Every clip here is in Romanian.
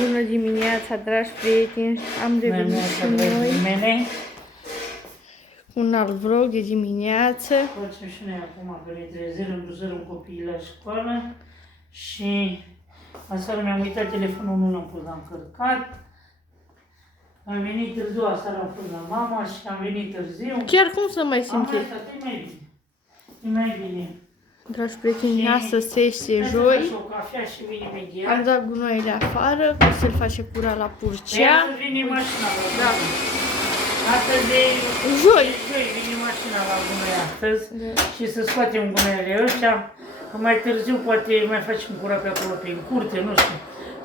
Bună dimineața, dragi prieteni! Am revenit și noi cu un alt vlog de dimineață. Facem și noi acum că ne trezim, duzărăm copiii la școală și aseară mi-am uitat telefonul, nu l-am pus la încărcat. Am venit târziu, aseară am fost la mama și am venit târziu. Chiar cum să mai simți? E mai bine. E mai bine. Dragi prieteni, astăzi este joi. Și o cafea și vine imediat. Am dat gunoaiele afară, o să-l face cura la Purcea. Să vine mașina la Da. Astăzi e Joi. vine mașina la gunoi astăzi Da. și să scoatem gunoaiele ăștia. Că mai târziu poate mai facem cura pe acolo, prin curte, nu știu.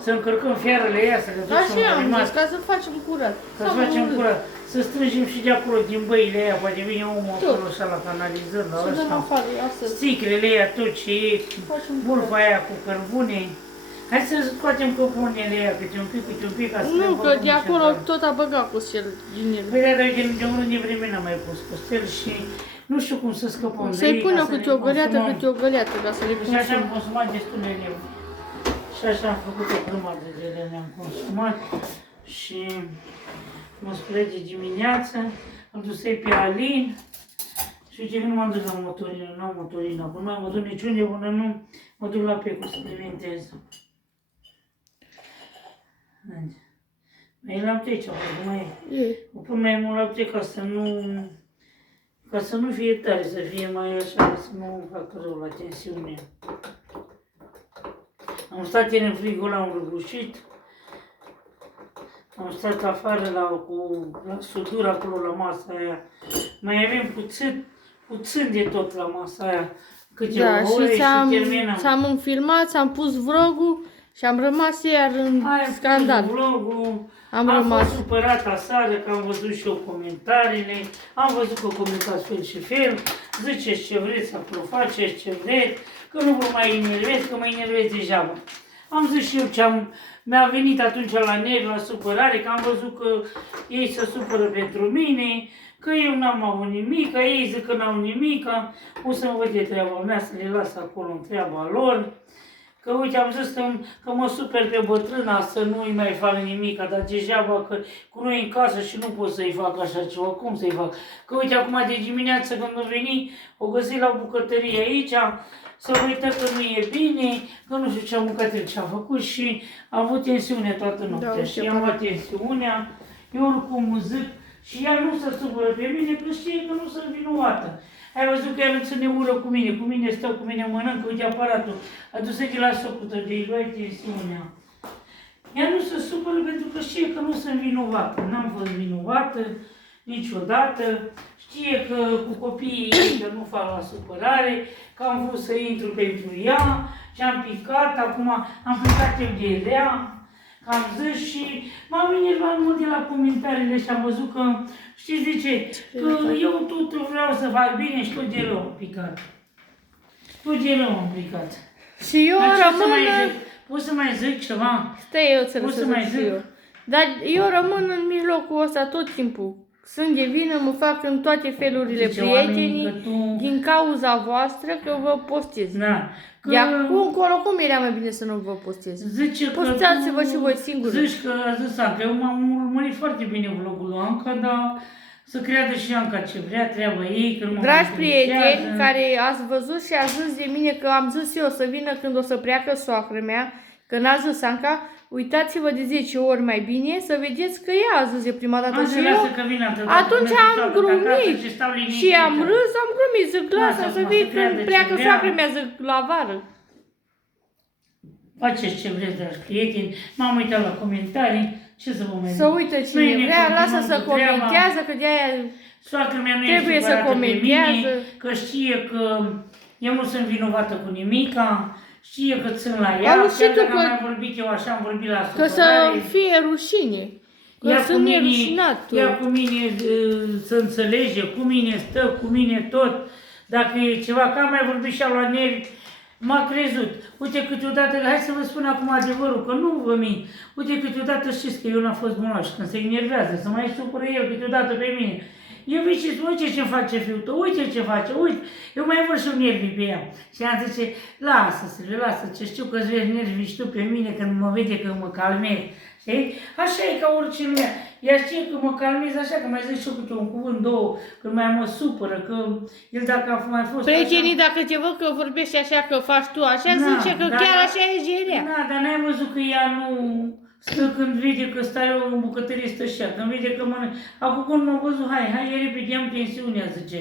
Să încărcăm fiarele aia, să le Da, ducem și la am rimat. zis, ca să facem curat. Să facem curat. Să strângem și de acolo, din băile aia, poate vine omul acolo așa la canalizări, la Să dăm ăsta. afară astăzi. Sticlele aia, tot ce e, Facem bulfa aia cu cărbune. Hai să scoatem căpunele aia, câte un pic, ca să le Nu, că băgăm de în acolo central. tot a băgat cu cel din el. Păi da, dar de unul de vreme n-am mai pus costel și nu știu cum să scăpăm de Să-i ei, pună ca să câte ne o găleată, consumăm. câte o găleată, ca să le Și așa am consumăm. consumat destul de leu. Și așa am făcut o grămadă de ele, ne-am consumat. Și mă sculet de dimineață, am dus-i pe Alin. Și uite că nu m-am dus la motorină, nu am motorină. Acum nu mă duc niciunde până nu mă duc la Pecu să alimentez. Mai e lapte aici, acum mai e. E. O pun mai mult lapte ca să nu fie tare, să fie mai așa, să nu facă rău la tensiune. Am stat ieri în frigul, l-am răbușit. Am stat afară la sudură acolo la masa aia. Mai avem puțin de tot la masa aia. Câteva Da, ore și terminăm. ți-am înfilmat, ți-am pus vlogul și am rămas iar în scandal. Vlogul. Am Am rămas. fost supărat aseară că am văzut și eu comentariile. Am văzut că comentați fel și fel. Ziceți ce vreți acolo, faceți ce vreți. Că nu vă mai enervez, că mă enervez deja. Am zis și eu mi-a venit atunci la nervi, la supărare, că am văzut că ei se supără pentru mine, că eu n-am avut nimic, că ei zic că n-au nimic, o să-mi văd de treaba mea, să le las acolo în treaba lor. Că uite, am zis că mă super pe bătrâna să nu-i mai fac nimic, dar degeaba că cu noi în casă și nu pot să-i fac așa ceva, cum să-i fac? Că uite, acum de dimineață când am venit, o găsit la bucătărie aici, să uită că nu e bine, că nu știu ce a mâncat el, ce a făcut și a avut tensiune toată noaptea. Da, și i-am luat tensiunea, eu oricum zic, și ea nu se supără pe mine, că știe că nu sunt vinovată. Ai văzut că ea nu ține ură cu mine stau, cu mine mănâncă, uite aparatul, adus de la socul tău, de-i luai tensiunea. Ea nu se supără pentru că știe că nu sunt vinovată, n-am fost vinovată niciodată, știe că cu copiii ei că nu fac la supărare, că am vrut să intru pentru ea și am picat, acum am picat eu de ea. Am zis și m-am enervat mult de la comentariile și am văzut că, știți de ce? Că eu tot vreau să fac bine și tot de rău am picat. Tot de rău am picat. Și eu Dar ce să rămân... mai zic? Pot să mai zic ceva? Stai eu să Pot să mai zic? eu. Dar eu rămân în mijlocul ăsta tot timpul. Sunt de vină, mă fac în toate felurile Zice oamenii prietenii, că tu- din cauza voastră că vă postez. Da. Că De acum încolo, cum era mai bine să nu vă postez? zice că Postați-vă tu și voi singuri. Zici că a zis Anca, eu m-am urmărit foarte bine vlogul lui Anca, dar să creadă și Anca ce vrea, treaba ei, că nu mă Dragi mai prieteni interesează. care ați văzut și ați zis de mine că am zis eu să vină când o să pleacă soacră mea, că n-a zis Anca, uitați-vă de 10 ori mai bine să vedeți că ea a zis de prima dată și eu. Atunci am glumit și am râs, am glumit, zic, lasă să vii când pleacă soacră mea, zic, la vară. Faceți ce vreți, dragi prieteni, m-am uitat la comentarii, ce să vă mai zic? Să uită cine Noi ne vrea, lasă continuăm să cu treaba. comentează, că de-aia Soacră mea nu trebuie e să supărată pe comentează. mine, că știe că eu nu sunt vinovată cu nimica, știe că țin la ea, Auzi și chiar tu dacă am că- mai vorbit eu așa, am vorbit la că să supărare. fie rușine. Că Ea cu sunt mine, nerușinat. ea cu mine să înțelege, cu mine stă, cu mine tot. Dacă e ceva, că am mai vorbit și la nervi, m-a crezut. Uite, câteodată, hai să vă spun acum adevărul, că nu vă mint. Uite, câteodată știți că eu n-am fost bunoaș, când se enervează, să mai supără el câteodată pe mine. Eu vin și spun, uite ce face fiul tău, uite ce face, uite, eu mai văd și nervii pe ea. Și ea zice, lasă, Silvia, lasă, ce știu că îți vezi nervii și tu pe mine când mă vede că mă calmez. Știi? Așa e ca orice lumea. Ea știe că mă calmez așa, că mai zic și eu câte un cuvânt, două, când mai mă supără, că el dacă a mai fost Prietenii, așa... dacă te văd că vorbești așa, că faci tu așa, zice că chiar așa e gerea. Da, dar n-ai văzut că ea nu stă când vede că stai eu în bucătărie, stă și ea, când vede că mănânc. Acum când m-a văzut, hai, repede, am pensiunea, zice.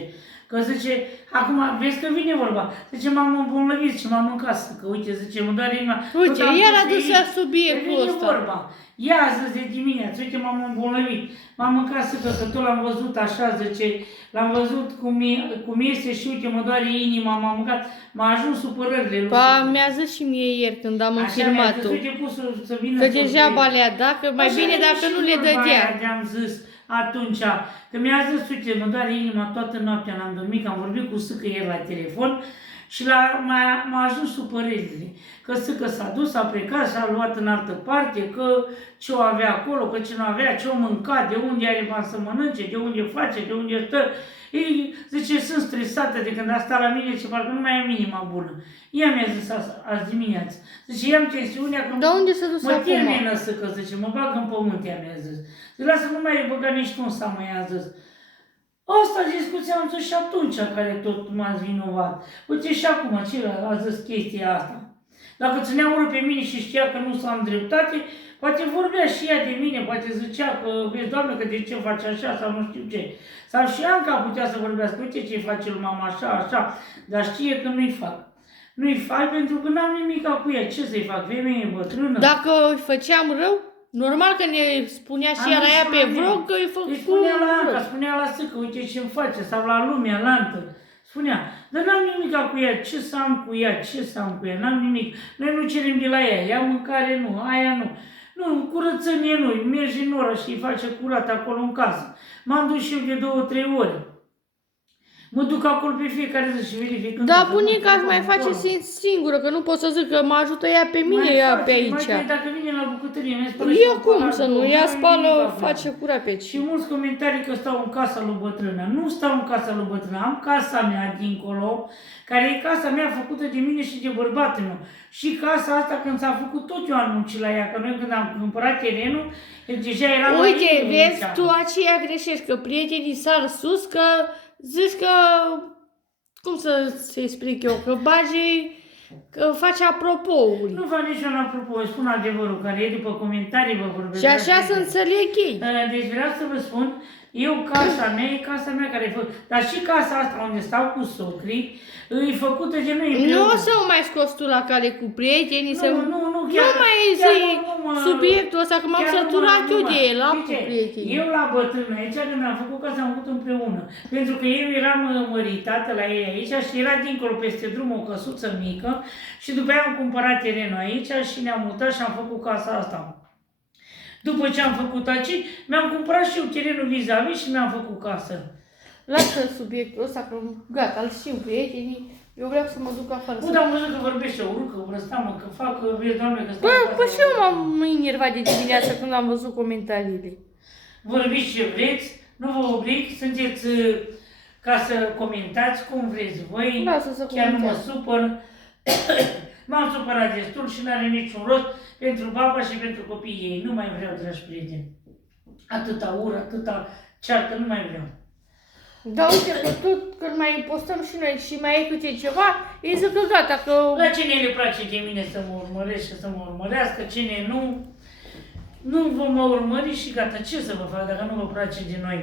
Că zice, acum, vezi că vine vorba, zice, m-am îmbolnăvit și m-am în casă, că uite, zice, mă doare inima. Uite, iar a dus la subiectul vine ăsta. vorba. Ia zis de dimineață, uite, m-am îmbolnăvit, m-am în casă, că tot l-am văzut așa, zice, l-am văzut cum este și uite, mă doare inima, m-am mâncat, m-a ajuns supărările. Pa, mi-a zis și mie ieri când am înfirmat-o. Să vină că degeaba le-a dat, că mai așa bine dacă nu le dădea. Am zis atunci, că mi-a zis, uite, mă doare inima toată noaptea, n-am dormit, că am vorbit cu Sâcă ieri la telefon și m-a ajuns supărările. Că Sâcă s-a dus, a plecat, s-a luat în altă parte, că ce o avea acolo, că ce nu avea, ce o mânca, de unde are bani să mănânce, de unde face, de unde stă. Ei, zice, sunt stresată de când a stat la mine și parcă nu mai am inima bună. Ea mi-a zis azi dimineață. Zice, i-am tensiunea că dar unde s-a dus mă acum? termină Sâcă, zice, mă bag în pământ, ea mi-a zis. Zice, lasă, nu mai băga nici tu în seamă, i-a zis. Asta discuția am zis și atunci, care tot m-ați vinovat. Uite și acum, ce a zis chestia asta? Dacă ținea ură pe mine și știa că nu s-a am dreptate, poate vorbea și ea de mine, poate zicea că, vezi, Doamne, că de ce face așa sau nu știu ce. Sau și Anca putea să vorbească, uite ce face lui mama așa, așa, dar știe că nu-i fac. Nu-i fac pentru că n-am nimic cu ea. Ce să-i fac? Femeie bătrână. Dacă îi făceam rău, normal că ne spunea și ea la ea pe vreo că îi făcut. Îi spunea la Anca, spunea la Sâcă, uite ce-mi face, sau la lumea, la altă. Spunea, dar n-am nimic cu ea, ce să am cu ea, ce să am cu ea, n-am nimic. Noi nu cerem de la ea, ea mâncare nu, aia nu. Nu, curățenie nu, mergi în oră și îi face curat acolo în casă. M-am dus și eu de 2-3 ori. Mă duc acolo pe fiecare zi și verific. Da, bunica își mai face singură, că nu pot să zic că mă ajută ea pe mine, ea pe aici. Mai dacă vine la bucătărie, mi-a spălat Eu cum să nu, ea spală, face curat pe aici. Și mulți comentarii că stau în casa lui bătrână. Nu stau în casa lui bătrână, am casa mea dincolo, care e casa mea făcută de mine și de bărbatul meu. Și casa asta când s-a făcut tot eu am muncit la ea, că noi când am cumpărat terenul, deja era la uite, mine, vezi, tu aceea greșești, că prietenii sar sus, că zici că, cum să-ți explic eu, că că face apropouri. Nu fac niciun apropo, îi spun adevărul, care e după comentarii vă vorbesc. Și așa să înțeleg ei. Deci vreau să vă spun, eu casa mea e casa mea care e făcută, dar și casa asta unde stau cu socrii, e făcută de noi. Nu o să o mai scoți tu la cale cu prietenii, să... Nu, chiar, nu mai zi subiectul ăsta, că m-am săturat eu de el, la cu prietenii. Eu la bătrână aici, când am făcut casa, am făcut împreună. Pentru că eu eram măritată la ei aici și era dincolo peste drum o căsuță mică și după aia am cumpărat terenul aici și ne-am mutat și am făcut casa asta. După ce am făcut aici, mi-am cumpărat și eu terenul vis-a-vis și mi-am făcut casă. Lasă subiectul ăsta, că gata, îl știu prietenii. Eu vreau să mă duc afară. Nu, dar am văzut că vorbește o urcă, o răstamă, că fac, vezi, Doamne, că stau acasă. Păi și eu m-am enervat de dimineață când am văzut comentariile. Vorbiți ce vreți, nu vă oblig, sunteți ca să comentați cum vreți voi, chiar nu mă supăr. M-am supărat destul și n-are niciun rost pentru baba și pentru copiii ei. Nu mai vreau, dragi prieteni. Atâta ură, atâta ceartă, nu mai vreau. Da, uite că tot când mai postăm și noi și mai e câte ceva, ei zic că gata, că... La cine le place de mine să mă urmărește și să mă urmărească, cine nu vă mă urmări și gata, ce să vă fac dacă nu vă place de noi?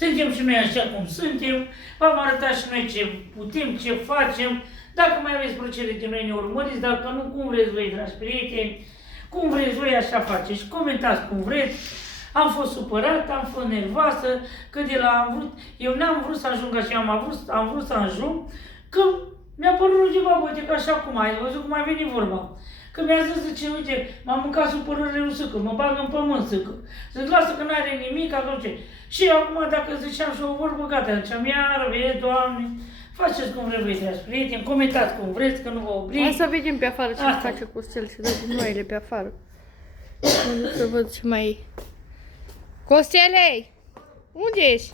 Suntem și noi așa cum suntem, v-am arătat și noi ce putem, ce facem. Dacă mai aveți plăcere de noi, ne urmăriți, dacă nu, cum vreți voi, dragi prieteni, cum vreți voi, așa faceți. Comentați cum vreți. Am fost supărată, am fost nervoasă, că de la am vrut, eu n-am vrut să ajung așa, am vrut să ajung, că mi-a părut ceva, uite, că așa cum ai văzut cum a venit vorba. Că mi-a zis, zice, uite, m-am mâncat supărările lui Sâcă, mă bag în pământ Sâcă. Zic, lasă că n-are nimic, atunci. Și acum, dacă ziceam și o vorbă, gata, ziceam, iar, vezi, Doamne, faceți cum vreți, dragi prieteni, comentați cum vreți, că nu vă oblig. Hai să vedem pe afară ce face Costel și dă din noile pe afară. Mă duc să văd ce mai e. Costele, unde ești?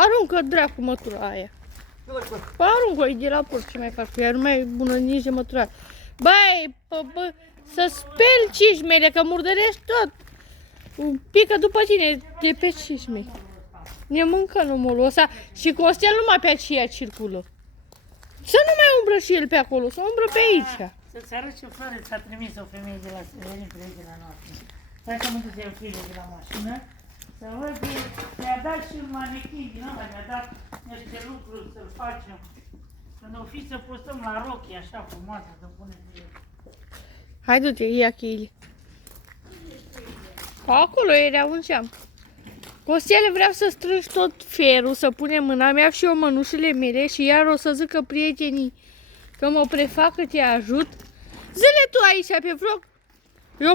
Aruncă dracu mătura aia. Păi aruncă-i de la porc, ce mai fac cu ea, nu mai e bună nici de măturare. Băi, bă, să speli cișmele, că murdărești tot. Pică după tine de pe cișme. Ne mâncăm omul ăsta și Costel numai pe aceea circulă. Să nu mai umbră și el pe acolo, să umbră pe aici. Să-ți arăt ce floare ți-a trimis o femeie de la Severin, prietena noastră. Stai că mă duc eu fiile de la mașină, să văd, mi-a dat și un manechin din ăla, mi-a dat niște lucruri să-l facem. Când o fi să postăm la rochie, așa frumoasă, să punem de el. Hai du-te, ia cheile. Acolo era un geam. Costele, vreau să strângi tot ferul, să punem mâna mea și eu mănușile mele și iar o să zică prietenii că mă prefac că te ajut. Zile tu aici pe vlog. Eu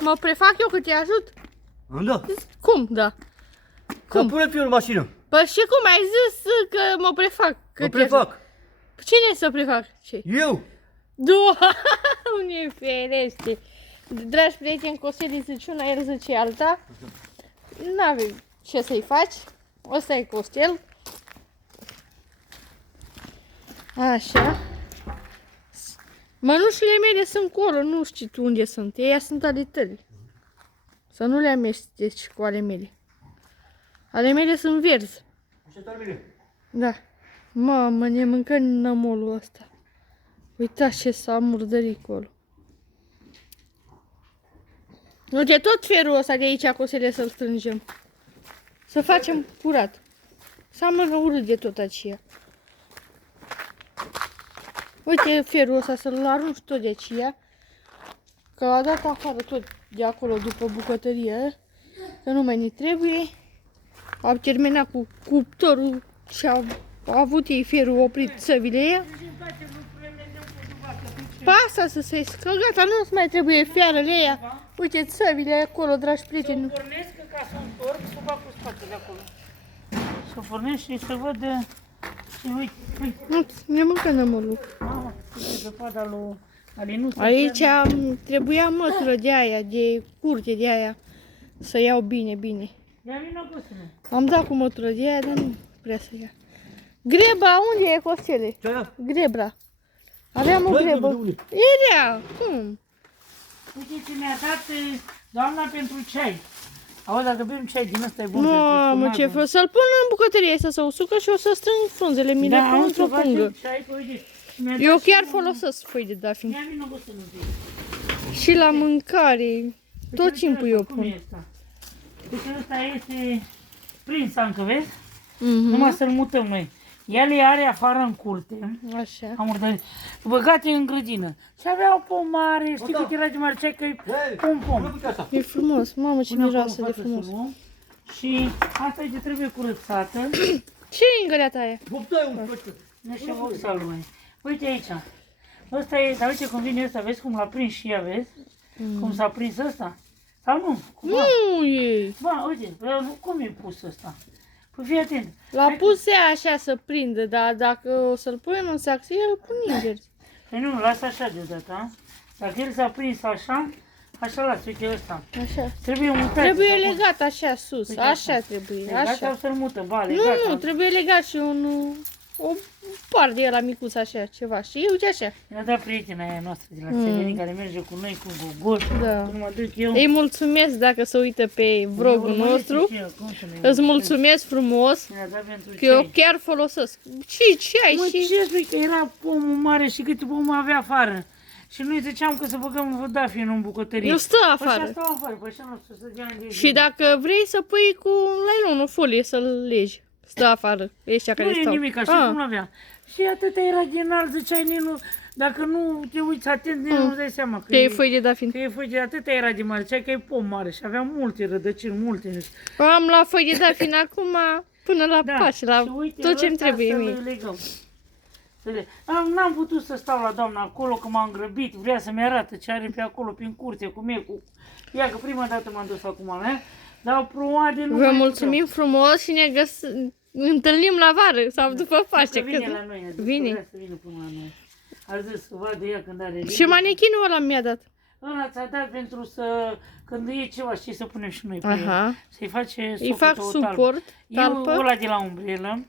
mă prefac eu că te ajut? Da. Cum, da? Cum? Să pune fiul în mașină. Păi și cum ai zis că mă prefac? Că Mă prefac. Cine să prefac? Ce? Eu. Doamne ferește! Dragi prieteni, Costel zice una, el zice alta. N-avei ce să-i faci. Ăsta e Costel. Așa. Mănușile mele sunt acolo, nu știu tu unde sunt. Eia sunt ale tale. Să nu le amesteci cu ale mele. Ale mele sunt verzi. Da. Mamă, ne mâncăm nămolul ăsta. Uitați ce s-a murdărit acolo. Uite, tot ferul ăsta de aici Cosele să-l strângem. Să facem curat. Seamănă urât de tot aceea. Uite ferul ăsta să-l arunci tot de aceea. Că a dat afară tot de acolo după bucătărie. Că nu mai ne trebuie. Au terminat cu cuptorul și au avut ei ferul oprit țăvile ea. Pe asta să se că gata, nu mai trebuie fiarele ea. Uite țăvile acolo, dragi prieteni. Să o pornesc ca să întorc, să fac cu spatele acolo. Să o pornesc și să văd și uite, Nu, ne mâncăm nămolul. mamă, uite zăpada lui Alinuță. Aici trebuia mătură de aia, de curte de aia. Să iau bine, bine. Ia vină gustule. Am dat cu mătură de aia, dar nu prea să ia. Greba, unde e Costele? Ce-aia? Grebra. Aveam o Băi, grebă. de unde? Era, cum? Uite ce mi-a dat doamna pentru ceai. Auzi, dacă bem ceai din ăsta e bun pentru Mamă, stomac. ce frumos. Să-l pun în bucătărie să se usucă și o să strâng frunzele mine Da, până într-o facem pungă. ceai, păi, uite, mi-a Eu dat chiar și folosesc foi de dafin. Ia vină gustule un pic. Și la mâncare. Uite, Tot uite timpul ăsta, eu cum pun. e ăsta? Uite, ăsta este prins încă, vezi? Mhm. Numai să-l mutăm noi. El le are afară în curte. Așa. Am urdărit. Băgate în grădină. Și avea o pom mare. Știi cât era de mare? Ce că e pom. E frumos. Mamă, ce Pune miroase acolo de în față frumos. să luăm. Și asta e de trebuie curățată. Ce e în găleata aia? Buptai un făcut. Nu știu vopsalul mai. Uite aici. Ăsta e, dar uite cum vine ăsta, vezi cum l-a prins și ea, vezi? Cum s-a prins ăsta? Sau nu? Cumva. Nu e. Ba, uite, cum e pus ăsta? Păi fii atent. L-a pus ea așa să prindă, dar dacă o să-l punem în saxie, îl pun invers. Păi nu, lasă așa deodată, a? Dacă el s-a prins așa, așa lasă, uite ăsta. Așa. Trebuie mutat. Trebuie legat așa sus, Uite așa asta. trebuie, Legat sau așa. să-l mută? Ba, Nu, legat. nu, trebuie legat și o par de ăla micuț așa, ceva. Și uite așa. Mi-a dat prietena aia noastră de la Severin, care merge cu noi, cu Gogol. Da. Când mă duc eu... Îi mulțumesc dacă se uită pe vlogul nostru. Îți mulțumesc frumos, Mi-a dat pentru că eu ceai. chiar folosesc. Și ai Mă, și... ce spui că era pomul mare și câte pomul avea afară. Și noi ziceam că să băgăm dafin în bucătărie. Eu stau Păi așa afară. stau afară, păi așa nu știu să dea de Și dacă vrei să pui cu nailon o folie să-l legi. Stă afară, ăștia nu care e stau. nimic, așa cum l-avea. Și atâta era din alt, ziceai, Ninu, dacă nu te uiți atent, Ninu, nu dai seama că Că e foi de dafin. Că e foi de atâta era de mare, ziceai că e pom mare și avea multe rădăcini, multe. Nu știu. Am la foi de dafin acum până la pași, la și uite, tot ce-mi ăsta trebuie să-l mie. legăm. N-am putut să stau la doamna acolo, că m-am grăbit, vrea să-mi arată ce are pe acolo, prin curte, cum e cu... Ia că prima dată m-am dus acum, dar proade nu Vă mai mulțumim frumos și ne întâlnim la vară sau după vreau. Paște. Că vine Că... la noi, adică Vine. vrea să vină până la noi. A zis să vadă ea când are Și manechinul ăla mi-a dat. ăla ți-a dat pentru să, când e ceva, știi, să punem și noi pe el. Aha. Să-i face Îi fac suport, Eu talpă. ăla de la umbrelă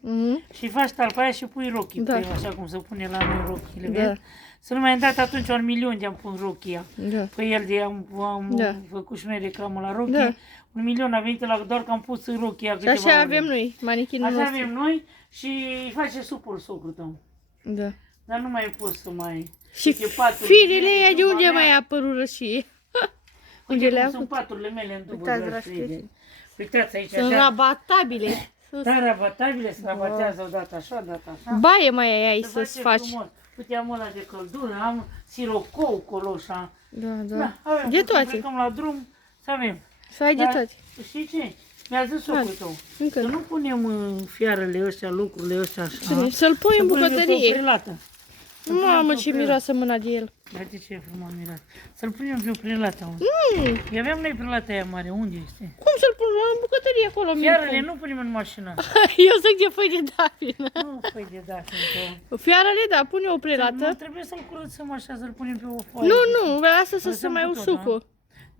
și faci talpa aia și pui rochii Da. pe el, așa cum se pune la noi rochile, Da. vezi? Să nu mai am dat atunci 1.000.000 de-am pus rochia. Da. Pe el de am Da. făcut și noi reclamă la rochii. Da. 1.000.000 a venit la doar că am pus în rochia Și câteva așa ore. avem noi, manichinul Așa nostru. avem noi și îi face suport socrul tău. Da. Dar nu mai poți să mai... Și Uite, paturile firele mele, aia de duba unde mea. mai a apărut rășie? Unde Uite le-a cum sunt avut? paturile mele în dubă, Uitați, dragi dragi prieteni. prieteni. Uitați aici, Sunt așa. rabatabile. Da, rabatabile, se rabatează odată așa, odată așa. Baie mai ai Se să-ți face faci. frumos. Uite, am ăla de căldură, am sirocou coloșa. Da, da. Da, avem. De Când toate. plecăm la drum, să avem. Să ai de Dar toate. Știi ce? Mi-a zis socul tău. Încă. Să nu punem fiarele ăștia, lucrurile ăștia așa. Cine? Să-l pui în Să punem pe o bucătărie. prelată. Mamă, ce miroasă mâna de el. Uite ce frumos mirat. Să-l punem pe o prelată. mă. Mm, Aveam noi prelata aia mare, unde este? cum să-l pun în bucătărie acolo? Fiarele mic? nu punem în mașină. Eu zic de foi de dafin. Nu, păi de da, fiindcă... Fiarele, da, pune o Nu prelată. trebuie să-l curățăm așa, să-l punem pe o foaie. Nu, lasă să se Lăsăm mai cu tot, usucă.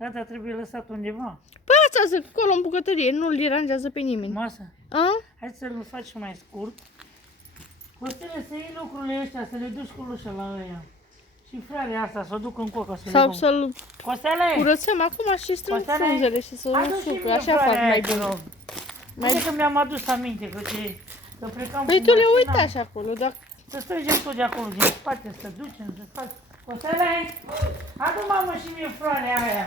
Da, dar trebuie lăsat undeva. Păi asta zic, acolo în bucătărie, nu-l deranjează pe nimeni. Masă. A? Hai să-l facem mai scurt. Costele, să iei lucrurile ăștia, să le duci cu lușa la ăia. Și frarea asta, să o duc în coca, să le Sau dăm. să-l Costele! curățăm acum și strâng Costele, frunzele și să adu-și usucă. mie Așa frarea fac aia, mai te bine. rog. Uite că mi-am adus aminte că plecam Păi cu tu le mașina. uita așa acolo, dar Să strângem tot de acolo, din spate, să ducem, să fac. Costele, adu mamă și mie frarea aia.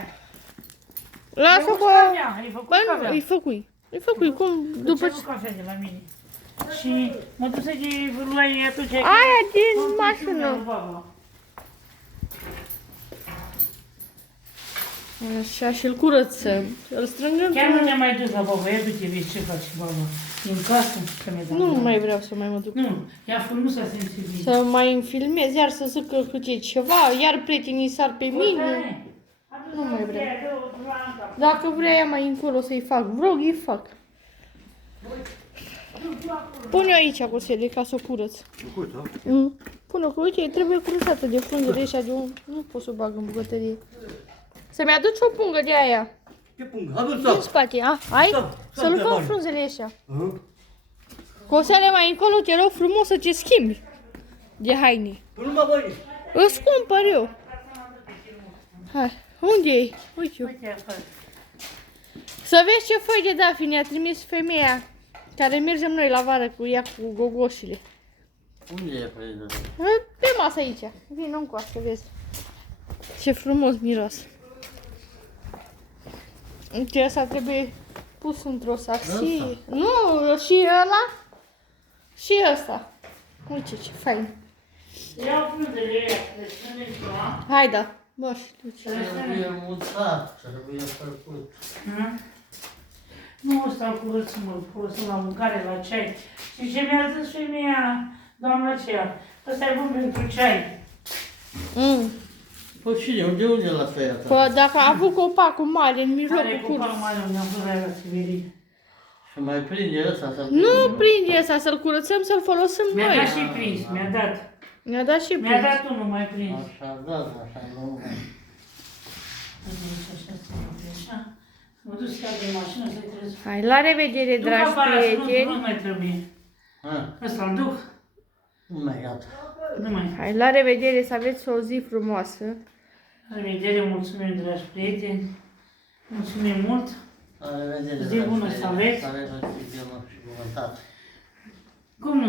lasă E cu... ușa mea, ai făcut Bă, nu, cafea. îi făcui. Îi făcui, cum, după Ce ce... cafea de la mine. Și mă duse de luai atunci. Aia din mașină. Așa, și-l curățăm. Îl strângem. Chiar nu te-am mai dus la baba, ia du-te, vezi ce faci baba. Din casă, că mi-e dat. Nu mai vreau să mai mă duc. Nu, ea frumos să se înțelege. Să mai îmi filmez, iar să zic că câte ceva, iar prietenii sar pe mine. Nu mai vreau. Dacă vrea ea mai încolo să-i fac vrog, îi fac. Pune-o aici cu sede ca să o curăț. Pune-o, că uite, trebuie curățată de frunzele ăștia de un... Nu pot să o bag în bucătărie. Să-mi aduci o pungă de aia. Ce pun? Adu Din să. spate, a? Ai? Da, Să da, lucrăm da. frunzele ăștia. Cosele mai încolo, te rog frumos să te schimbi de haine. Nu mă băi. Îți cumpăr eu. Hai, unde e? Uite-o. Uite, afară. Să vezi ce foi de dafi ne-a trimis femeia care mergem noi la vară cu ea cu gogoșile. Unde e frăză? Pe masă aici. Vino încoa să vezi. Ce frumos miros. Uite, ăsta trebuie pus într-o saxie. Nu, și ăla. Și ăsta. Uite ce fain. Iau frunzele aia, le strângem ceva. Hai da. Bă, și duci. Trebuie mutat, trebuie făcut. Nu, ăsta îl curățăm, îl folosim la mâncare, la ceai. Și ce mi-a zis femeia, doamna aceea, ăsta e bun pentru ceai. Păi cine? De unde l-a tăiat? Păi dacă a avut copacul mare în Care mijlocul e curții. copalul mare unde am fost la ea la Siberia. Și mai prinde ăsta să... Nu prinde asta, să-l curățăm, să-l folosim Mi-a noi. dat și prins, mi-a dat. Ne-a dat și Mi-a prins. dat unul mai prins. Așa, da, așa, nu... Așa. Mă duc chiar de mașină să-i trezesc. Hai, la revedere, Duc dragi aparat, prieteni. nu mai trebuie. Ha, Ăsta-l duc. nu mai gata. Nu mai. Hai, la revedere, să aveți o zi frumoasă. La revedere, mulțumim, dragi prieteni. Mulțumim mult. La revedere. Zi bună să aveți. Să aveți și bunătate. Cum nu?